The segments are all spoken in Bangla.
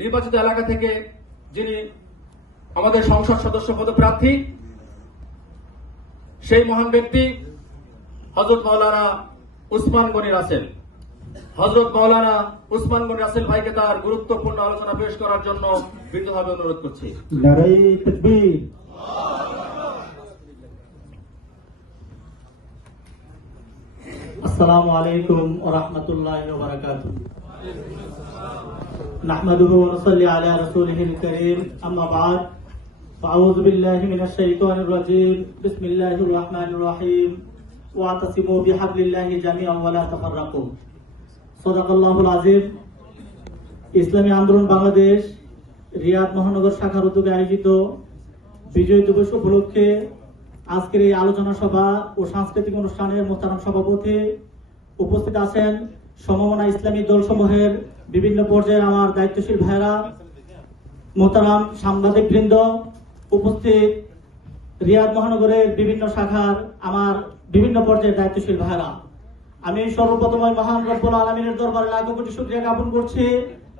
নির্বাচিত এলাকা থেকে যিনি আমাদের সংসদ সদস্য পদপ্রার্থী সেই মহান ব্যক্তি হজরত মাওলানা উসমান গনি রাসেল। হজরত মাওলানা উসমান গনি রাসেল ভাইকে তার গুরুত্বপূর্ণ আলোচনা পেশ করার জন্য বিন্দুভাবে অনুরোধ করছি। আসসালামু আলাইকুম ওয়া রাহমাতুল্লাহি ওয়া বারাকাতুহু। نحمده ونصلي على رسوله الكريم أما بعد فأعوذ بالله من الشيطان الرجيم بسم الله الرحمن الرحيم واعتصموا بحبل الله جميعا ولا تفرقوا صدق الله العظيم ইসলামী আন্দোলন বাংলাদেশ রিয়াদ মহানগর শাখার উদ্যোগে আয়োজিত বিজয় দিবস উপলক্ষে আজকের এই আলোচনা সভা ও সাংস্কৃতিক অনুষ্ঠানের মোস্তারাম সভাপতি উপস্থিত আছেন সমমনা ইসলামী দলসমূহের বিভিন্ন পর্যায়ের আমার দায়িত্বশীল ভাইরা মোহতারাম সাংবাদিক বৃন্দ উপস্থিত, রিয়াদ মহানগরের বিভিন্ন শাখার আমার বিভিন্ন পর্যায়ের দায়িত্বশীল ভাইরা আমি সর্বপ্রথম মহান রব্বুল আলমিনের দরবারে লাখো কোটি শুক্রিয়া জ্ঞাপন করছি,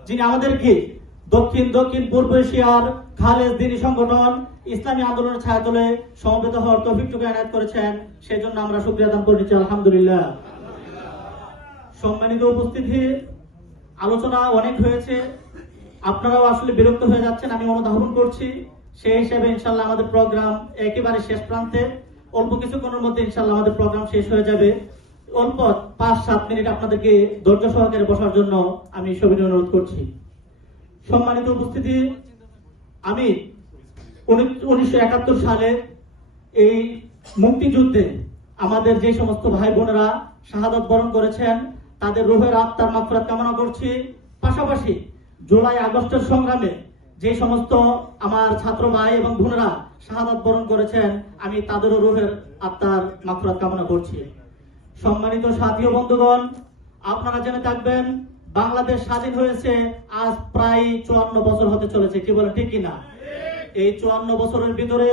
যিনি আমাদেরকে দক্ষিণ দক্ষিণ, পূর্ব এশিয়ার খালেজ দিনী সংগঠন, ইসলামী আন্দোলনের ছায়া ছায়াতলে সমবেত হওয়ার তৌফিকটুকু এনায়ত করেছেন সেই জন্য আমরা শুক্রিয়া দান করে নিচ্ছি আলহামদুলিল্লাহ। সম্মানিত উপস্থিতি আলোচনা অনেক হয়েছে। আপনারাও আসলে বিরক্ত হয়ে যাচ্ছেন, আমি অনুধাবন করছি। সেই হিসাবে ইনশাল্লাহ আমাদের প্রোগ্রাম একেবারে শেষ প্রান্তে। অল্প কিছুক্ষণের মধ্যে ইনশাল্লাহ আমাদের প্রোগ্রাম শেষ হয়ে যাবে। অল্প পাঁচ, সাত মিনিট আপনাদেরকে ধৈর্য সহকারে বসার জন্য আমি সবিনয় অনুরোধ করছি। সম্মানিত উপস্থিতি, আমি উনিশশো একাত্তর সালে এই মুক্তিযুদ্ধে আমাদের যে সমস্ত ভাই বোনেরা শাহাদত বরণ করেছেন তাদের রুহের আত্মার মাত্রা কামনা করছি। পাশাপাশি জুলাই, আগস্টের সংগ্রামে যে সমস্ত আমার ছাত্র ভাই এবং বোনেরা শাহাদত বরণ করেছেন, আমি তাদেরও রোহের আত্মার মাত্রা কামনা করছি। সম্মানিত সাথী ও বন্ধুগণ, আপনারা জেনে থাকবেন, বাংলাদেশ স্বাধীন হয়েছে আজ প্রায় চুয়ান্ন বছর হতে চলেছে। কি বলেন, ঠিক কিনা? এই চুয়ান্ন বছরের ভিতরে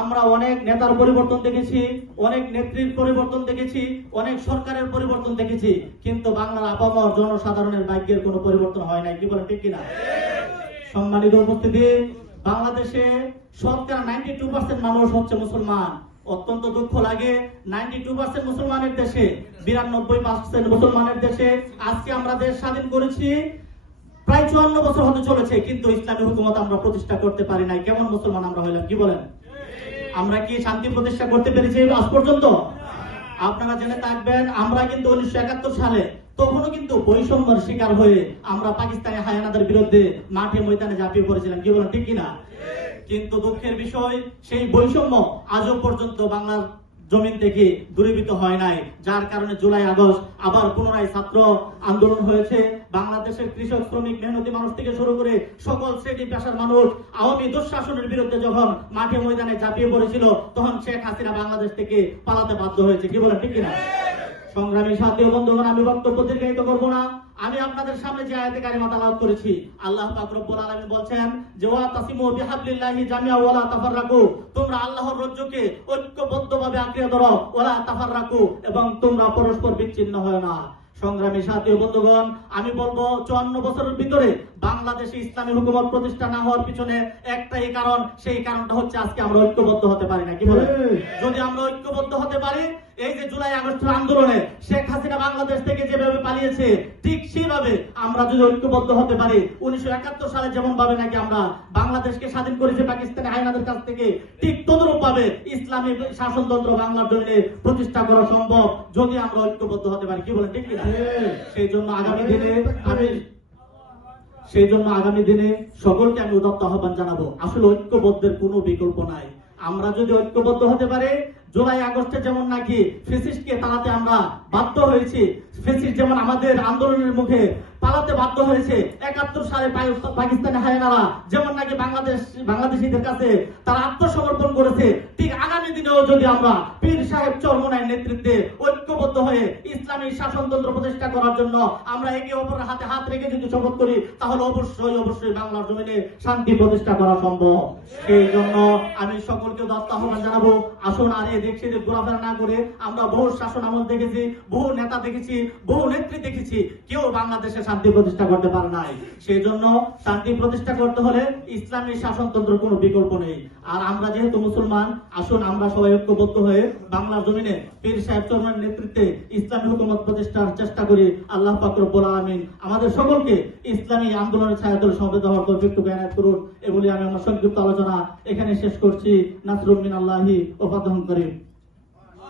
আমরা অনেক নেতার পরিবর্তন দেখেছি, অনেক নেত্রীর পরিবর্তন দেখেছি, অনেক সরকারের পরিবর্তন দেখেছি, কিন্তু বাংলার আপামর জনসাধারণের ভাগ্যের কোনো পরিবর্তন হয় নাই, কি বলেন, ঠিক কিনা? সম্মানিত উপস্থিতি, বাংলাদেশে শতকরা নাইনটি টু পার্সেন্ট মানুষ হচ্ছে মুসলমান। অত্যন্ত দুঃখ লাগে, নাইনটি টু পার্সেন্ট মুসলমানের দেশে, বিরানব্বই পার্সেন্ট মুসলমানের দেশে আজকে আমরা দেশ স্বাধীন করেছি প্রায় চুয়ান্ন বছর হতে চলেছে, কিন্তু ইসলামী হুকুমত আমরা প্রতিষ্ঠা করতে পারি নাই। কেমন মুসলমান আমরা হইলাম, কি বলেন? আমরা কি শান্তি প্রতিষ্ঠা করতে পেরেছি আজ পর্যন্ত? আপনারা জেনে থাকবেন, আমরা কিন্তু উনিশশো একাত্তর সালে তখনও কিন্তু বৈষম্যের শিকার হয়ে আমরা পাকিস্তানি হায়ানাদের বিরুদ্ধে মাঠে ময়দানে ঝাঁপিয়ে পড়েছিলাম, কি বলেন, ঠিক কিনা? কিন্তু দুঃখের বিষয়, সেই বৈষম্য আজও পর্যন্ত বাংলার জমিন থেকে দূরীভূত হয় নাই, যার কারণে জুলাই আগস্ট আবার পুনরায় ছাত্র আন্দোলন হয়েছে। বাংলাদেশের কৃষক, শ্রমিক, মেহনতি মানুষ থেকে শুরু করে সকল শ্রেণি পেশার মানুষ আওয়ামী দুঃশাসনের বিরুদ্ধে যখন মাঠে ময়দানে ঝাঁপিয়ে পড়েছিল, তখন শেখ হাসিনা বাংলাদেশ থেকে পালাতে বাধ্য হয়েছে। কি বলে ঠিক কিনা? সংগ্রামী সাথী বন্ধুগণ, আমি বক্তব্য দীর্ঘায়িত করব না। আমি আপনাদের সামনে যে আয়াতে কারিমা তালাওয়াত করেছি, আল্লাহ পাক রব্বুল আলামিন বলছেন যে ওয়া তাসিমু বিহাবলিল্লাহি জামিআ ওয়ালা তাফাররাকু তোমরা আল্লাহর রজ্জুকে ঐক্যবদ্ধভাবে আঁকড়ে ধরো, ওয়া লা তাফাররাকু এবং তোমরা পরস্পর বিচ্ছিন্ন হয় না। সংগ্রামী সাথী বন্ধুগণ আমি বলব চুয়ান্ন বছরের ভিতরে বাংলাদেশে ইসলামী হুকুমত প্রতিষ্ঠা না হওয়ার পিছনে একটাই কারণ সেই কারণটা হচ্ছে আজকে আমরা ঐক্যবদ্ধ হতে পারি না কি বলে যদি আমরা ঐক্যবদ্ধ হতে পারি এই যে জুলাই আগস্টের আন্দোলনে শেখ হাসিনা বাংলাদেশ থেকে যেভাবে পালিয়েছে ঠিক সেইভাবে আমরা যদি ঐক্যবদ্ধ হতে পারি উনিশশো একাত্তর সালে যেমন ভাবে নাকি আমরা বাংলাদেশকে স্বাধীন করেছি পাকিস্তানি হায়নাদের কাছ থেকে ঠিক তদরূপ ভাবে ইসলামী শাসনতন্ত্র বাংলার জন্য প্রতিষ্ঠা করা সম্ভব যদি আমরা ঐক্যবদ্ধ হতে পারি কি বলেন ঠিক কিনা? সেই জন্য আগামী দিনে আমি সেই জন্য আগামী দিনে সকলকে আমি উদাত্ত আহ্বান জানাব। আসলে ঐক্যবদ্ধের কোনো বিকল্প নাই। আমরা যদি ঐক্যবদ্ধ হতে পারে, জুলাই আগস্টে যেমন নাকি ফেসিসকে তাড়াতে আমরা বাধ্য হয়েছি, ফেসিস যেমন আমাদের আন্দোলনের মুখে পালাতে বাধ্য হয়েছে। একাত্তর সালে পাকিস্তানি হায়নারা যেমন নাকি বাংলাদেশ বাংলাদেশিদের কাছে তারা আত্মসমর্পণ করেছে। ঠিক আগামী দিনেও যদি আমরা পীর সাহেব চরমনায়ের নেতৃত্বে ঐক্যবদ্ধ হয়ে ইসলামী শাসনতন্ত্র প্রতিষ্ঠা করার জন্য আমরা একে অপরের হাতে হাত রেখে যদি শপথ করি, তাহলে অবশ্যই অবশ্যই বাংলার জমিনে শান্তি প্রতিষ্ঠা করা সম্ভব। সেই জন্য আমি সকলকে দত্ত আহ্বান জানাব, আসুন আর এদিক সেদিক ঘোরাফেরা না করে আমরা বহু শাসন আমল দেখেছি, বহু নেতা দেখেছি, বহু নেত্রী দেখেছি। কেউ বাংলাদেশের শান্তি প্রতিষ্ঠা করতে পারে নাই। সেই জন্য শান্তি প্রতিষ্ঠা করতে হলে ইসলামী শাসনতন্ত্রের কোনো বিকল্প নেই। আর আমরা যেহেতু মুসলমান, আসুন আমরা সবাই ঐক্যবদ্ধ হয়ে বাংলার জমিনে পীর সাহেব চরমের নেতৃত্বে ইসলামী হুকুমত প্রতিষ্ঠার চেষ্টা করি। আল্লাহ ফাকরুল আলমিন আমাদের সকলকে ইসলামী আন্দোলনের ছায়াতলে সমবেত হওয়ার তৌফিকটুকু এনায়ত করুন। এ বলে আমি আমার সংক্ষিপ্ত আলোচনা এখানে শেষ করছি। নাসরুল মিন আল্লাহি ও করিম।